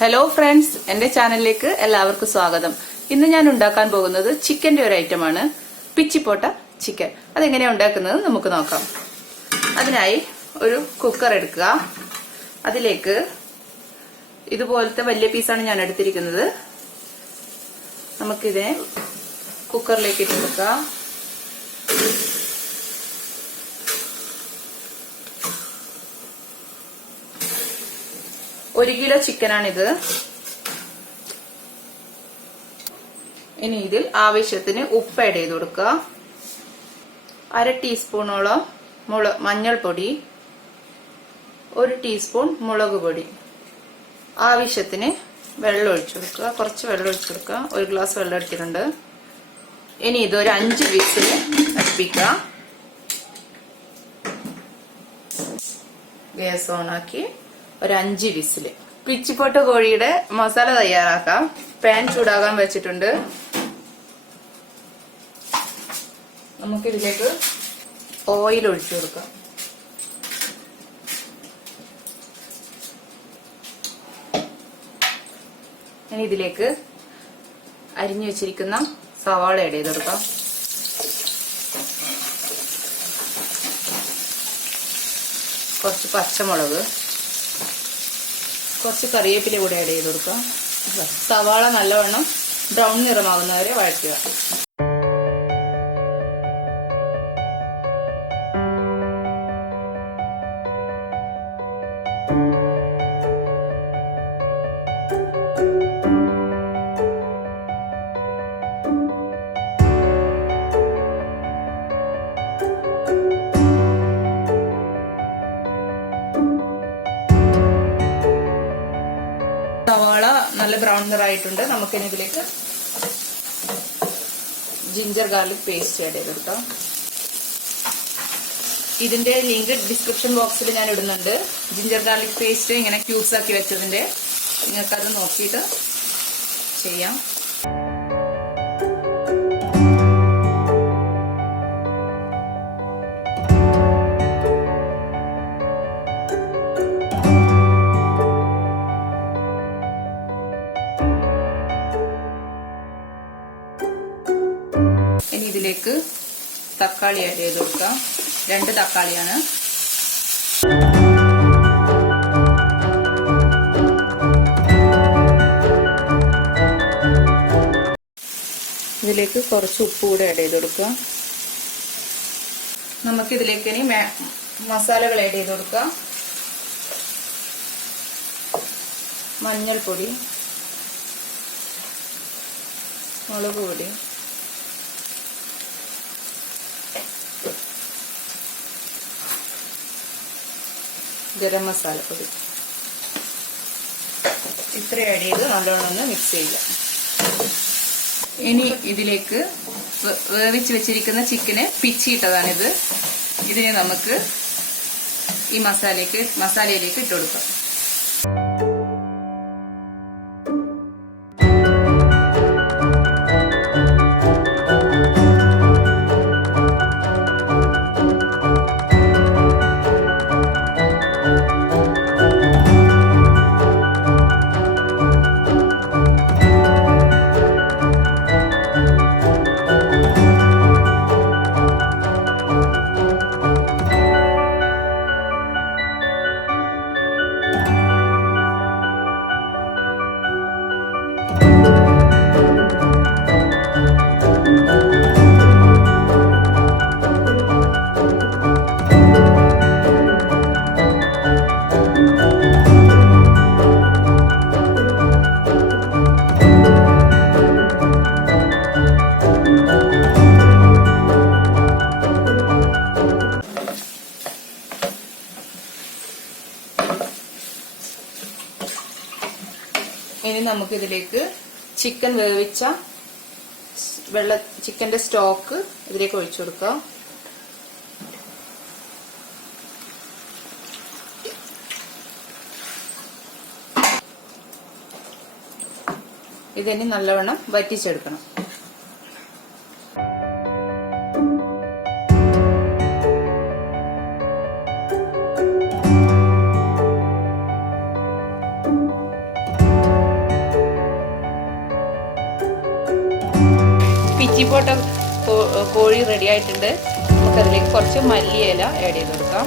Hello friends, എന്റെ ചാനലിലേക്ക് എല്ലാവർക്കും സ്വാഗതം. ഇന്ന് ഞാൻ ഉണ്ടാക്കാൻ പോകുന്നത് ചിക്കന്റെ ഒരു ഐറ്റമാണ്, പിച്ചിപ്പോട്ട ചിക്കൻ. അതെങ്ങനെയാണ് ഉണ്ടാക്കുന്നത് നമുക്ക് നോക്കാം. അതിനായി ഒരു കുക്കർ എടുക്കുക. അതിലേക്ക് ഇതുപോലത്തെ വലിയ പീസാണ് ഞാൻ എടുത്തിരിക്കുന്നത്. നമുക്കിതിനെ കുക്കറിലേക്ക് ഇട്ട് കൊടുക്കാം. ഒരു കിലോ ചിക്കനാണിത്. ഇനി ഇതിൽ ആവശ്യത്തിന് ഉപ്പ് ആഡ് ചെയ്ത് കൊടുക്കുക. അര ടീസ്പൂണോളം മഞ്ഞൾപ്പൊടി, 1 ടീസ്പൂൺ മുളക് പൊടി, ആവശ്യത്തിന് വെള്ളം ഒഴിച്ചു കൊടുക്കുക. കുറച്ച് വെള്ളം ഒഴിച്ചു കൊടുക്കുക. 1 ഗ്ലാസ് വെള്ളം എടുത്തിട്ടുണ്ട്. ഇനി ഇതൊരു 5 വിസിൽ അടുപ്പിക്കുക. ഗ്യാസ് ഓണാക്കി ഒരു 5 വിസില്. പിച്ചിപ്പോട്ട കോഴിയുടെ മസാല തയ്യാറാക്കാം. പാൻ ചൂടാകാൻ വെച്ചിട്ടുണ്ട്. നമുക്കിതിലേക്ക് ഓയിൽ ഒഴിച്ചു കൊടുക്കാം. ഇനി ഇതിലേക്ക് അരിഞ്ഞു വെച്ചിരിക്കുന്ന സവാള ആഡ് ചെയ്ത് കൊടുക്കാം. കുറച്ച് പച്ചമുളക്, കുറച്ച് കറിവേപ്പില കൂടെ ആഡ് ചെയ്ത് കൊടുക്കാം. സവാള നല്ലവണ്ണം ബ്രൗൺ നിറമാകുന്നവരെ വഴറ്റുക. സവാള നല്ല ബ്രൗൺ നിറായിട്ടുണ്ട്. നമുക്കിനി ഇതിലേക്ക് ജിഞ്ചർ ഗാർലിക് പേസ്റ്റ് ആഡ് ചെയ്ത് കൊടുക്കാം. ഇതിന്റെ ലിങ്ക് ഡിസ്ക്രിപ്ഷൻ ബോക്സിൽ ഞാൻ ഇടുന്നുണ്ട്. ജിഞ്ചർ ഗാർലിക് പേസ്റ്റ് ഇങ്ങനെ ക്യൂബ്സ് ആക്കി വെച്ചതിന്റെ, നിങ്ങൾക്കത് നോക്കിയിട്ട് ചെയ്യാം. ഇനി ഇതിലേക്ക് തക്കാളി ആഡ് ചെയ്ത് കൊടുക്കാം. 2 തക്കാളിയാണ്. ഇതിലേക്ക് കുറച്ച് ഉപ്പ് കൂടെ ആഡ് ചെയ്ത് കൊടുക്കുക. നമുക്കിതിലേക്ക് ഇനി മസാലകൾ ആഡ് ചെയ്ത് കൊടുക്കാം. മഞ്ഞൾപ്പൊടി, മുളക് പൊടി, ഗരം മസാലപ്പൊടി, ഇത്ര ആഡ് ചെയ്ത് നല്ലോണം ഒന്ന് മിക്സ് ചെയ്യുക. ഇനി ഇതിലേക്ക് വേവിച്ച് വെച്ചിരിക്കുന്ന ചിക്കന് പിച്ചിയിട്ടതാണിത്. ഇതിനെ നമുക്ക് ഈ മസാലയിലേക്ക് ഇട്ട് കൊടുക്കാം. ഇനി നമുക്കിതിലേക്ക് ചിക്കൻ വേവിച്ച ചിക്കന്റെ സ്റ്റോക്ക് ഇതിലേക്ക് ഒഴിച്ചു കൊടുക്കാം. ഇതിനി നല്ലവണ്ണം വറ്റിച്ചെടുക്കണം. പോട്ട കോഴി റെഡി ആയിട്ടുണ്ട്. നമുക്കതിലേക്ക് കുറച്ച് മല്ലിയില ആഡ് ചെയ്ത് കൊടുക്കാം.